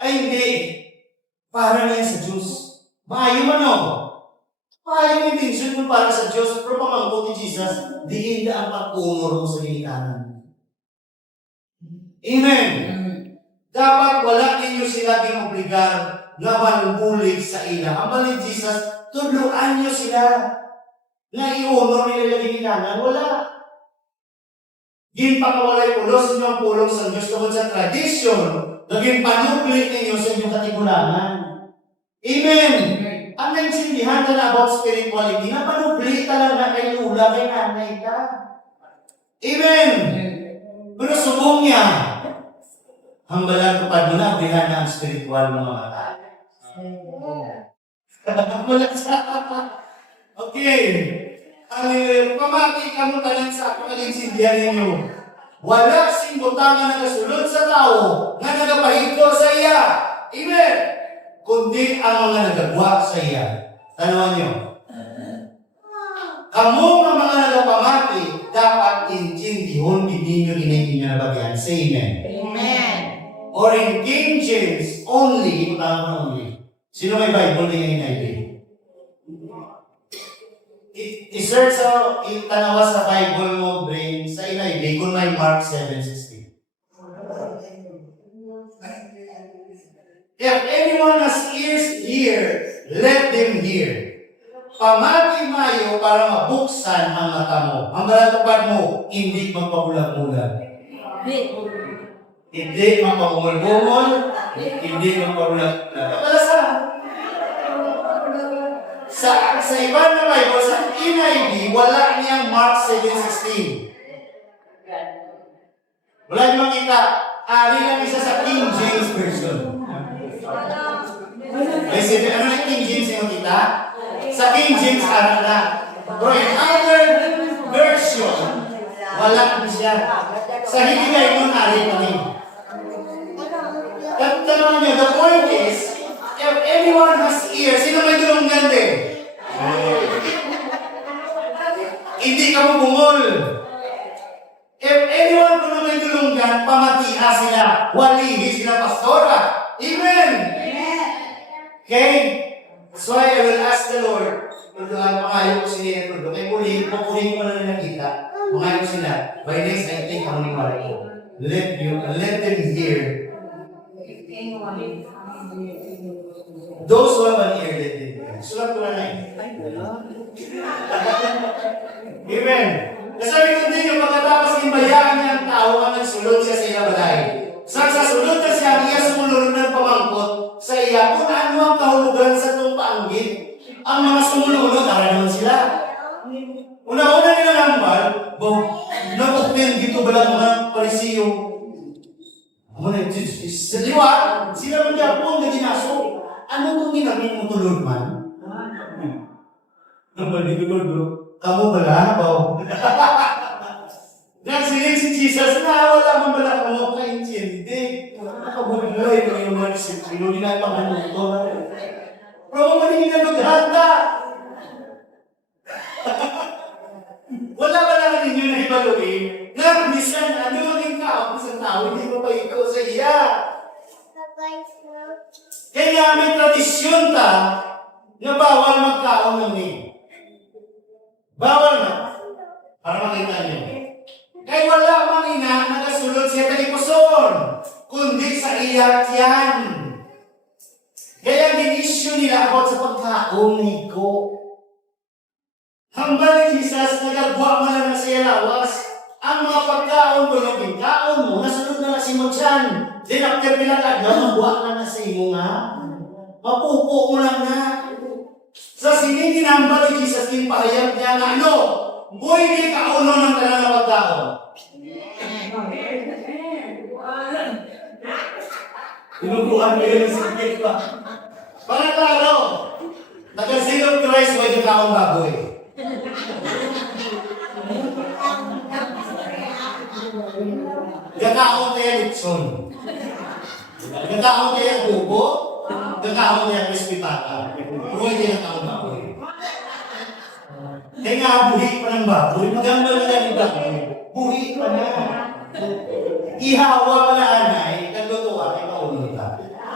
ay hindi. Para niya sa Diyos. Maayo man o. Maayo yung intention mo para sa Diyos. Pero pamangkot ni Jesus, diin na ang pag-umuro sa ginikanan. Amen. Dapat wala ninyo sila ginobligar na manubulig sa ila. Ang balik Jesus, tudluan nyo sila na i-honor nila yung ginikanan. Wala. Ginpakawalay pulos ninyo ang pulong sa Diyos tungkol sa tradisyon. Naging panuklit ninyo sa inyong katigulangan. Amen! Ang nagsindihan ka na about spirituality, na panuklit talaga kay lula, kay nanay ka. Amen! Pero subong niya, hambalan kapag mo na, abrihan na ang spiritual ng mga mata. Okay. Pamati ka mo talang sa pagkalinsindihan ninyo. Wala sing butangan na kasulod sa tao nga nagapahigdo sa iya. Amen. Kundi ang mga nagagawa sa iya. Tanawan nyo. Kamu nga mga nagapamati, dapat intindihon ninyo ninyo na bagyan. Say amen. Amen. Or in King James, only, only. Sino may Bible na yung NIV? I-search sa tanawa sa Bible mo, brain, sa NIV, kung may Mark 7:16. If anyone has ears hear, let them hear. Pamati mayo para mabuksan ang mata mo. Ang balatupad mo, hindi magpabulag-bulag. Hindi magpabungol-bungol, hindi magpabulag-bulag. Palasan. Sa iba na Bible, sa NIV, wala niyang Mark 7:16. Wala niyo makita. Ari lang isa sa King James Version. Ano na King James yung makita? Sa King James, ara na. Pero in other version, wala na siya. Sa hindi kayo nun, ari pa rin. Tanong niyo, the point is, if anyone has ears, sino may dulonggan din? Hindi ka mo bungol. If anyone ko na may dulonggan, pamatiha sila. Walihi sila pastora. Amen! Okay? So I will ask the Lord, pangayo ko sila yung kay pupuling ko na rin nakita. Pangayo sila. By next, I think ang nangwari ko. Let them hear. Those who have an ear, let them hear. Sulat ko na na yun. Amen. Nasabi ko din yung pagkatapos imbayaan niya ang tao ang nagsulod siya sa iya balay. Sa sulod na siya, iya sumulunod ng pamangkot sa iya kung ano ang kahulugan sa itong paanggit. Ang mga sumulunod, naman sila. Una-una nila nambal, napuktin dito ba lang mga parisiyo? Sa liwa, sila ng Japon na ginaso. Ano kung ginamit mo tulog man? Naman dito bro. Kamu bala ba? Nagsinig si Jesus na wala man bala mo kaintindi. Nakabulay mo yung mga disiplino, di na panganuto. Pero maningin na naghanda. Wala ba lang ninyo na ibaluin? Na minsan, ano yung tao sa tao, hindi mo pa ikaw sa iya. Kaya may tradisyon ta na bawal magkaon ng name. Bawal na. Para makita niyo. Kaya wala mang ina nagasulod siya talipuson, kundi sa iyak yan. Kaya din-issue nila about sa pagkaon ni ko. Hambal ni Jesus, nagagwa mo lang na siya lawas. Ang mga pagkaon ko na pagkaon mo, nasunod na si mo dyan. Then after pinagad na, mabuha na sa imo nga. Mapupo mo lang na. Sa sinigin hambal ni Jesus, din pahayag niya na ano, boy, di kauno ng talang na pagkaon. Inubuhan mo yun sa sikit pa. Pangataro, nag-zero Christ, may kakaon baboy. Gakaon kaya litson. Gakaon kaya bubo. Gakaon kaya krispitaka. Pero hindi nakaon baboy. Kaya nga buhi pa ng baboy. Maganda na yan yung baboy. Buhi pa na. Ihawa pa na anay. Naglutuan ay kaunin ka.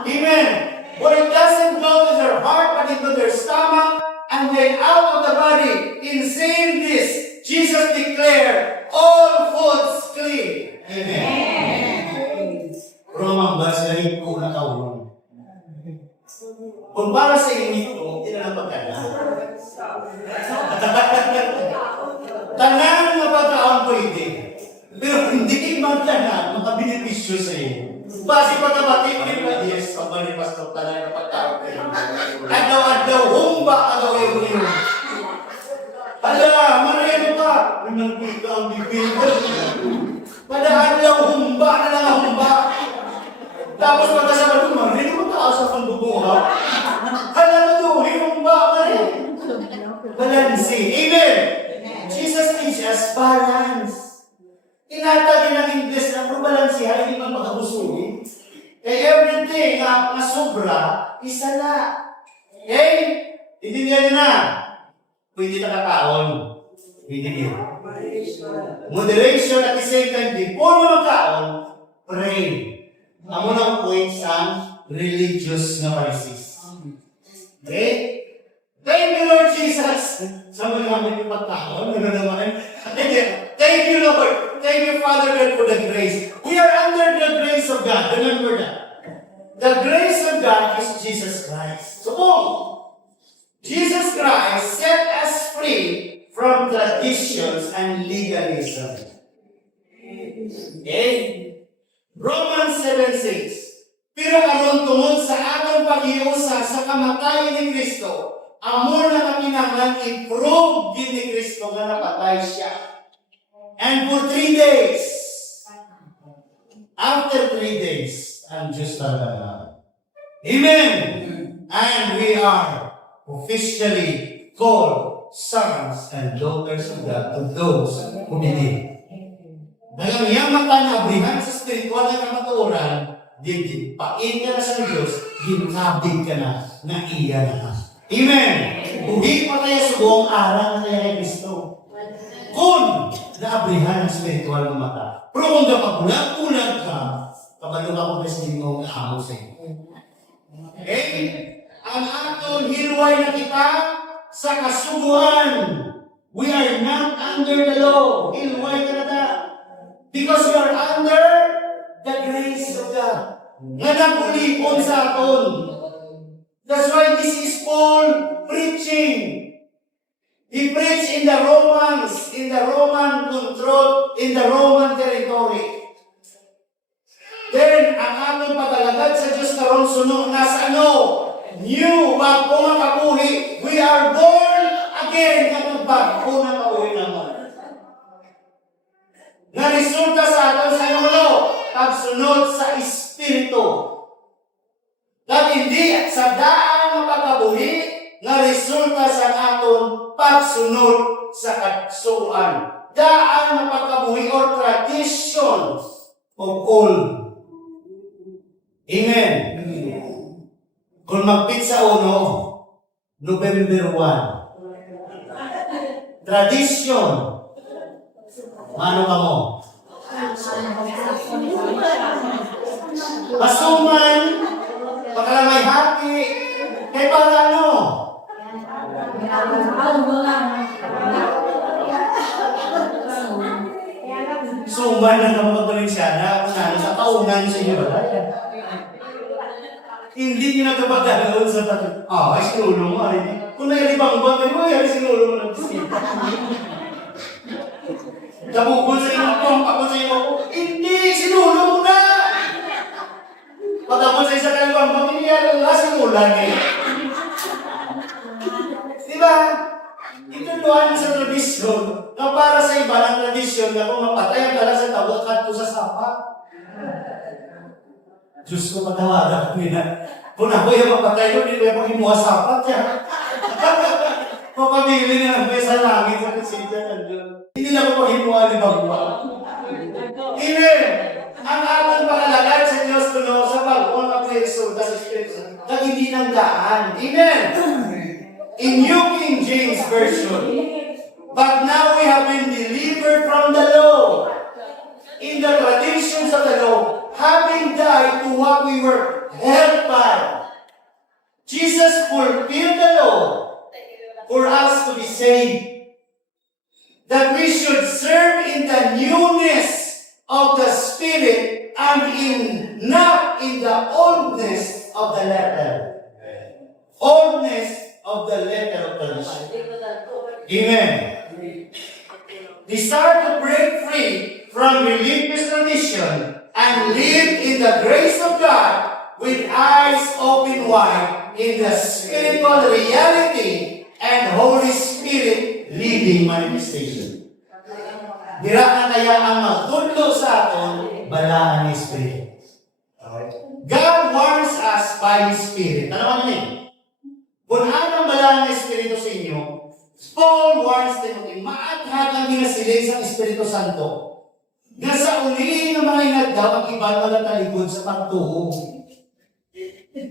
Amen. But it doesn't go to their heart but into their stomach and then out of the body. In saying this, Jesus declared, all foods clean. Amen. Romang basa na ito na kaunin. Kung para sa inyo ito, hindi na lang pagkala. Tanan na pagkaon pwede. Pero hindi magtanan, makabenepisyo sa iyo. Basi pagkabati ko rin na, yes, ang bali pastor tanan na pagkaon kayo. Adlaw-adlaw, humba ka kayo niyo. Hala, marayano ka. Unang pulka ang bibig. Padahadlaw, humba na lang ang humba. Tapos pagkasama naman, hindi mo taas sa pagbubuha. Hala na to, humba ka rin. Balansi. Amen. Jesus teaches balance. Tinatagin ng English na kung balansihan, hindi man makabusugin. Everything na sobra, isa na. Okay? Itindihan nyo na. Pwede na kakaon. Pwede nyo. Moderation at the same time, before mo magkaon, pray. Amo na point sa religious na crisis. Okay? Thank you, Lord Jesus. Sa mga namin yung pagkaon, ano naman? Thank you, Lord. Thank you, Father God, for the grace. We are under the grace of God. Remember that. The grace of God is Jesus Christ. So, Jesus Christ set us free from traditions and legalism. Okay? Romans 7:6. Pero aron tungod sa atong paghiusa sa kamatayon ni Kristo, amor na kinahanglan i-prove din ni Kristo nga napatay siya. And for 3 days, After 3 days, ang Diyos talaga na. Amen! And we are officially called sons and daughters of God to those who believe. Ngayon, yung mata na abrihan sa spiritual na kamatuoran, di pain ka na sa Diyos, ginabig ka na iya na. Amen! Buhi pa tayo sa buong araw na tayo kay Kristo. Kung naabrihan ang spiritual na mata. Pero kung kapag-ulag-ulag ka, kabalo ka kung kasi mo ang amo sa iyo. Okay? Ang aton hilway na kita sa kasuguan. We are not under the law. Hilway ka na ta. Because we are under the grace of God. Nga nagulipon sa aton. That's why this is Paul preaching. He preached in the Romans, in the Roman control, in the Roman territory. Then, ang aming pag-alagad sa Diyos karon sunod na sa ano? New, bago nga kabuhi. We are born again kapag bago na kabuhi naman. Na resulta sa aton sa nulo, pagsunod sa Espiritu. At hindi sa daan na pagkabuhi, na resulta sa aton pagsunod sa kasuan. Daan na pagkabuhi or tradition of old. Amen. Kung magpit sa uno, November 1. Tradition. Ano ka mo? Pasuman, pagkalamay hati, kay para ano? Suman na naman Valenciana, kung ano sa kaunan sa inyo ba? Hindi nyo nagkapagdalaon sa tatlo. Ay sinulong mo. Kung nagalibang ba, ay sinulong mo ng bisita. Dabubol sa inyo, pampakot sa inyo. Hindi, sinulong mo na! Pagkabot sa isa kalibang ba, sinulan eh. Diba? Ito doon sa tradisyon na para sa iba ng tradisyon na kung mapatay ka lang sa tawag ka sa sapa. Diyos ko patawaran ko nila. Kung ako yung mapatay ko, hindi ko yung himuha sapat yan. Mapamili na ng sa langit sa kasita ng Diyos. Hindi na ko paghimuha ni Bangwa. Amen! Ang ating pakalagay sa Diyos kuno sa bagong resulta sa Espiritu na hindi ng daan. Amen! In New King James Version, but now we have been delivered from the law. In the traditions of the law, having died to what we were held by. Jesus fulfilled the law for us to be saved. That we should serve in the newness of the Spirit and not in the oldness of the letter. Oldness of the letter of tradition. Amen. Desire to break free from religious tradition and live in the grace of God with eyes open wide in the spiritual reality and Holy Spirit leading manifestation. Dira na kaya ang magtudlo sa aton balaan ni Spirit. God warns us by His Spirit. Ano naman yun? Kung anong balaan ng Espiritu sa inyo, Paul warns Timothy, maathag ang ginasiling sa Espiritu Santo. Nga sa ulihin ng mga inagdaw ang ibang mga talikod sa pagtuo.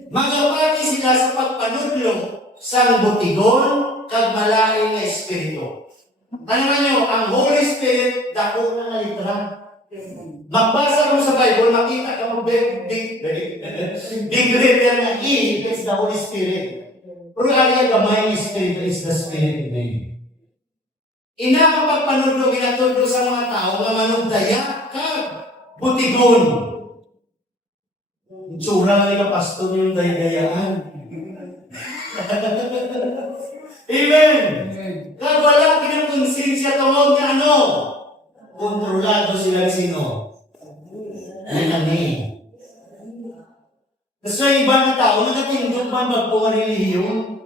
Magapati sila sa pagpanudlo sa butigon kag malain na Espiritu. Ano nyo, ang Holy Spirit, dako na litra. Magbasa mo sa Bible, makita ka mo big letter na E is the Holy Spirit. Pero ang gamay ng Spirit is the Spirit name. Ina ang pagpanudlo, ginatudlo sa mga tao na manugdaya ka, butigon. Tsura na nila pastor yung dayayaan. Amen! Kaya wala kinakonsensya tungod na ano? Kontrolado sila sino? Nani. Kasi yung iba na tao, nagatindog man pag pumariliyon.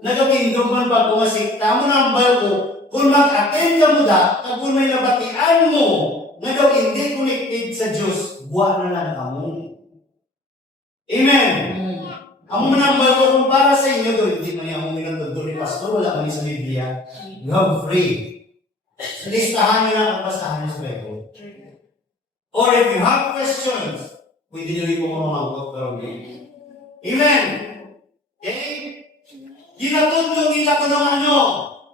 Nagatindog man pag pumasikta mo na ang bayo ko. Kung mag-attend ka mo da, kung may nabatian mo nga daw hindi connected sa Diyos, buwan na lang kamo. Amen! Amo man ang bago kung para sa inyo doon, hindi man yung minutod doon ni Pastor, wala man sa Biblia. You have free. Listahan nyo lang ang basahan nyo sa Bible. Or if you have questions, pwede nyo rin kung mamagot pero hindi. Amen! Okay? Ginatundong nila ko ng ano?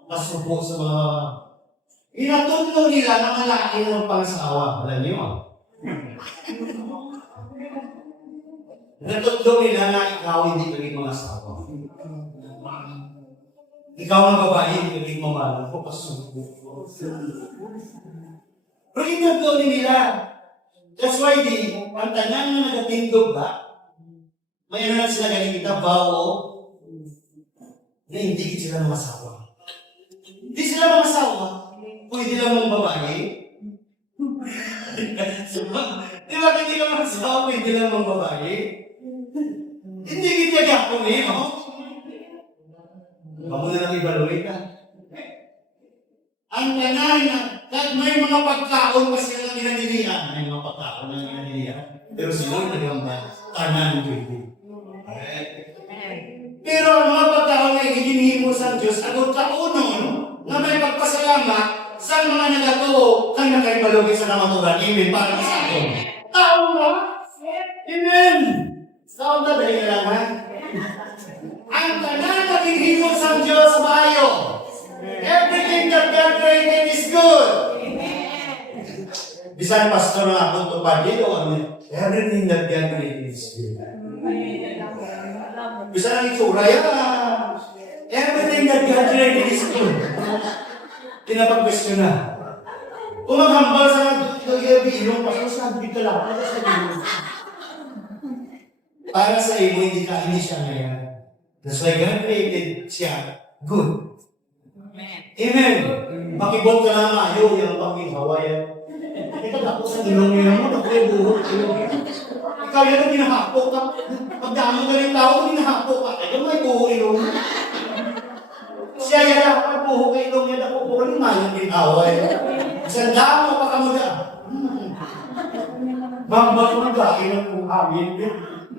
Masubo sa mga... Ginatundong nila na malaki ng pangsawa. Alam niyo? Ginatundong nila na ikaw hindi maging mga asawa. Ikaw ang babae, hindi maging mamalo. Pasubo. Pero ginatundong nila. That's why ang tanan na nagatindog ba? May ano lang sila ganita, bao, na hindi sila masawa. Hindi sila masawa. Pwede lang mong babae. Di ba hindi ka masawa, pwede lang mong babae? Hindi kita gapon eh, no? Kamu na lang ibaluin ka. Ang tanan na, kahit may mga pagkaon pa sila ginanilihan, may mga pagkaon na ginanilihan, pero sila nagamba, tanan pwede. Pero ang mga pagkaon na iginihimo sa Diyos, agad kaunon na may pagpasalamat sa mga nagatuo kang nakaibalugin sa namaturan. Amen. Para sa atin. Tao ba? Amen. Tao na dahil lang ha? Ang tanan na iginihimo sa Diyos maayo. Everything that God created is good. Bisan pastor na ako tupad dito, everything that God created is good. Bisa lang itsura yan. Everything that God created is good. Tinapag-question na. Kung maghambal sa bilong, pasal sa dito lang. Para sa iyo, hindi siya ngayon. That's why God created siya good. Amen. Makibot ka lang maayo, yung pag-hawayan. Ito ako sa ilong niya mo, ako yung buhok. Ikaw yan ang ginahapok ka. Pagdamo ka rin tao, ginahapok ka. Ayaw may buhok ilong. Siya yan ako may buhok ilong niya. Ako po rin mayang ginaway. Sa damo pa ka mo na. Bambak mo na gawin ang buhangin.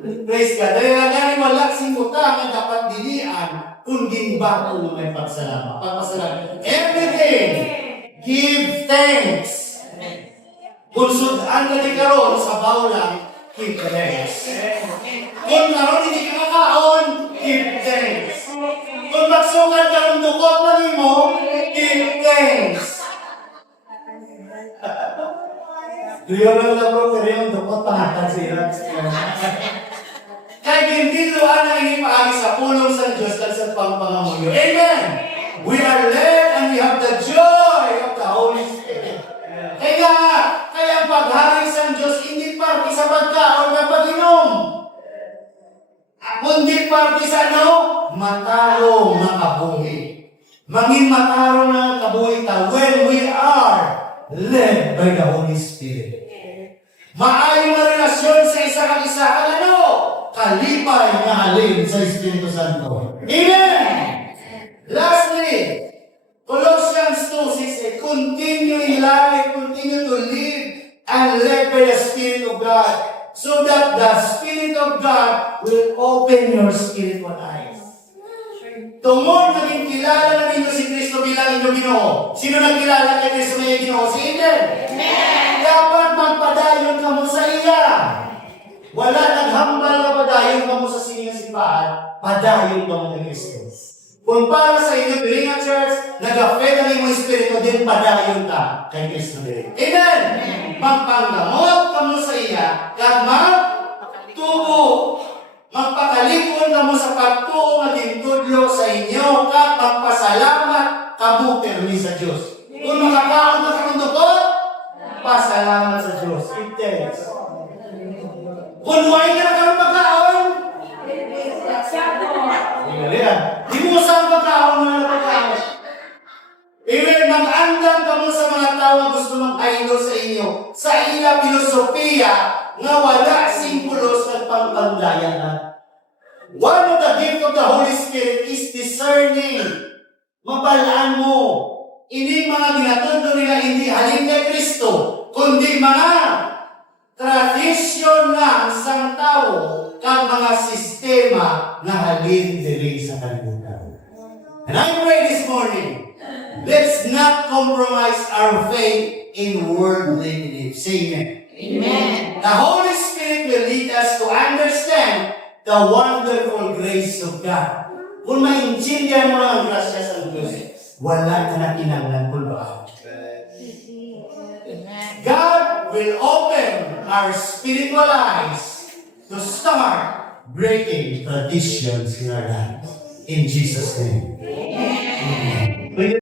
Praise God. Dahil lang wala singutang na dapat dilian kung ginbago na may pagsalamat. Pagpasalamat. Everything, give thanks. Kung sudan ka di karoon sa bawlang, give thanks. Kung naroon hindi ka makaon, give thanks. Kung magsukan ka ng dukot na mo, give thanks. Duyo lang na bro, pero yung dukot pangatag sila. Kaya gintiluan na inipaagi sa pulong sa Diyos at sa pangpangamuyo. Amen! We are led and we have the joy of the Holy Spirit. Kaya ang paghari sa Diyos, hindi parte sa pagkaon ng pag-inom. Kundi parte sa ano? Matarong na kabuhi. Mangin matarong na kabuhi ta when we are led by the Holy Spirit. Maayong na relasyon sa isa kang isa. Ano? Kalipay na halin sa Espiritu Santo. Amen! Lastly, Colossians 2:6, continue in life, continue to live and led by the Spirit of God, so that the Spirit of God will open your spiritual eyes. Tungod naging kilala na ninyo si Kristo bilang inyong Ginoo. Sino nagkilala kay Kristo na yung Ginoo? Si Eden. Dapat magpadayon ka mo sa iya. Wala naghambal na padayon ka mo sa sininga simbahan, padayon ka mo kay Kristo. Kung para sa inyo, during a church, nag-affect ang iyong espiritu, din padayon ka kay Kristo din. Amen! Magpanggamot ka mo sa iya, kag magtubo, magpakalikon ka mo sa pagtuo nga gintudlo sa inyo, kag magpasalamat ka mo permi sa Diyos. Kung makakaon ka ng dukot, pasalamat sa Diyos. It takes. Kung huwag ka na ka ng pagkaon, di mo saan pagkaon na pagkaon. Amen, mag-andam ka mo sa mga tao na gusto mag-idol sa inyo. Sa ila filosofiya nga wala simpulos at pangpandayan na. One of the gift of the Holy Spirit is discerning. Mabalaan mo. Ini mga ginatundo nila hindi halin kay Kristo, kundi mga tradisyon ng isang tao kag mga sistema na halin diri sa kalibutan. And I pray this morning, let's not compromise our faith in worldly beliefs. Amen. Amen. The Holy Spirit will lead us to understand the wonderful grace of God. Kung maintindihan mo ang grasya sa Diyos, wala ka na kinanglan pulbaan. God will open our spiritual eyes to start breaking traditions in our lives. In Jesus' name. Amen.